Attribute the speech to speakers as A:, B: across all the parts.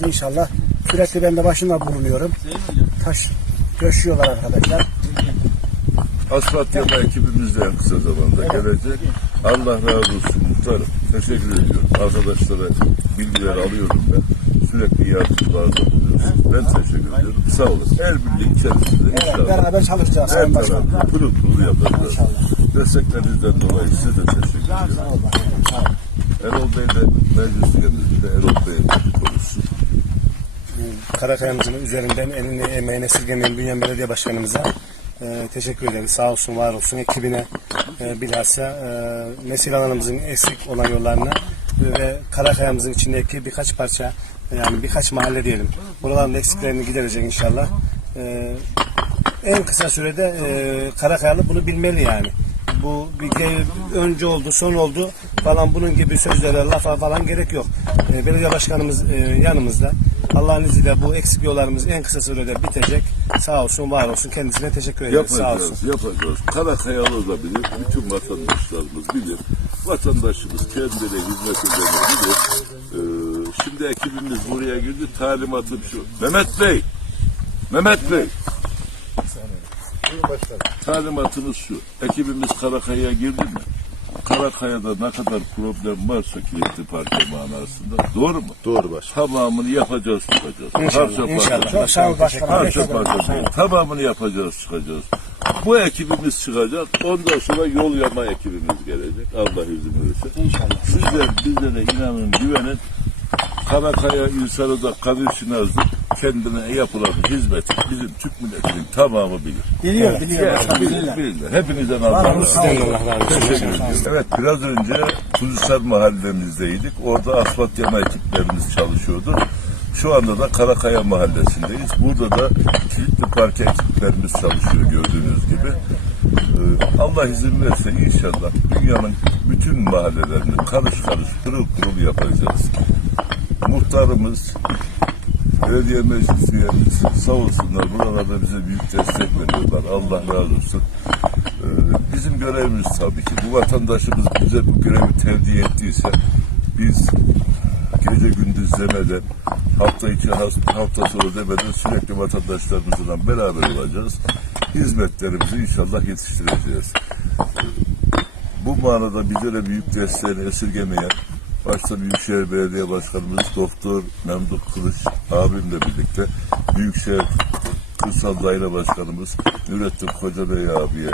A: İnşallah. Sürekli ben de başında bulunuyorum. Taş döşüyorlar arkadaşlar.
B: Asfalt yama ekibimiz de en kısa zamanda gelecek. Allah razı olsun muhtarım. Teşekkür ediyorum. Arkadaşlara bilgiler alıyorum ben. Sürekli yardımlarda bulunuyorsunuz. Ben teşekkür ediyorum. Sağ olun. El birliği içerisinde Evet, inşallah.
A: beraber çalışacağız Her Sayın Başkanım.
B: tarafı pırıl pırıl yapacağız. İnşallah. Desteklerinizden dolayı size de teşekkür ediyorum. Erol Bey de meclis üyemiz. Bir de Erol Bey.
A: Karakaya'mızın üzerinden elini emeğine esirgemeyen Bünyan Belediye Başkanımıza e, teşekkür ederiz. Sağ olsun, var olsun. Ekibine e, bilhassa e, nesil alanımızın eksik olan yollarına ve Karakaya'mızın içindeki birkaç parça yani birkaç mahalle diyelim. Buraların eksiklerini giderecek inşallah. E, en kısa sürede e, Karakayalı bunu bilmeli yani. Bu bir önce oldu, son oldu falan bunun gibi sözlere, lafa falan gerek yok. E, belediye başkanımız e, yanımızda. Allah'ın izniyle bu eksik yollarımız en kısa sürede bitecek. Sağ olsun, var olsun. Kendisine teşekkür ederiz. Sağ olsun.
B: Yapacağız, yapacağız. Karakayalı da bilir, bütün vatandaşlarımız bilir. Vatandaşımız kendine hizmet edeni bilir. Ee, şimdi ekibimiz buraya girdi, talimatım şu. Mehmet Bey, Mehmet Bey. Talimatımız şu. Ekibimiz Karakaya'ya girdi mi? Karakaya'da ne kadar problem varsa kilitli parke manasında. Doğru mu? Doğru baş. Tamamını yapacağız, çıkacağız.
A: İnşallah, Parça inşallah. parça.
B: Çok sağ ol başkanım. Parça parça Sağ ol. değil. Tamamını yapacağız, çıkacağız. Bu ekibimiz çıkacak. Ondan sonra yol yama ekibimiz gelecek. Allah izin verirse. İnşallah. Sizler bizlere inanın, güvenin. Karakaya insanı da kadir şinazdır. Kendine yapılan hizmet bizim Türk milletinin tamamı bilir.
A: Biliyor, biliyor. Başkanım, bilir,
B: bilirler. bilirler. Hepinizden Allah razı olsun. Teşekkür ediyorum. Evet biraz önce Kuzusar mahallemizdeydik. Orada asfalt yama ekiplerimiz çalışıyordu. Şu anda da Karakaya mahallesindeyiz. Burada da kilitli parke ekiplerimiz çalışıyor gördüğünüz gibi. Ee, Allah izin verirse inşallah dünyanın bütün mahallelerini karış karış pırıl pırıl yapacağız. Muhtarımız, belediye meclis üyemiz sağ olsunlar buralarda bize büyük destek veriyorlar. Allah razı olsun. Ee, bizim görevimiz tabii ki. Bu vatandaşımız bize bu görevi tevdi ettiyse biz gece gündüz demeden hafta içi hafta sonu demeden sürekli vatandaşlarımızla beraber olacağız. Hizmetlerimizi inşallah yetiştireceğiz. Bu manada bizlere büyük desteğini esirgemeyen başta Büyükşehir Belediye Başkanımız Doktor Memduh Kılıç abimle birlikte Büyükşehir Kırsal Daire Başkanımız Nurettin Kocabey abiye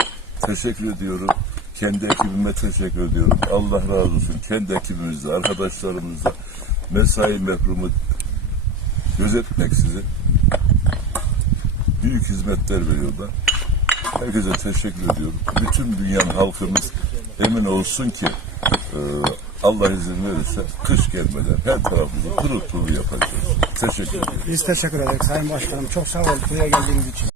B: teşekkür ediyorum. Kendi ekibime teşekkür ediyorum. Allah razı olsun. Kendi ekibimizde, arkadaşlarımızla mesai mefrumu gözetmeksizin büyük hizmetler veriyorlar. Herkese teşekkür ediyorum. Bütün dünyanın halkımız emin olsun ki e, Allah izin verirse kış gelmeden her tarafımızı pırıl pırıl yapacağız. Teşekkür ederim.
A: Biz teşekkür ederiz Sayın Başkanım. Çok sağ olun buraya geldiğiniz için.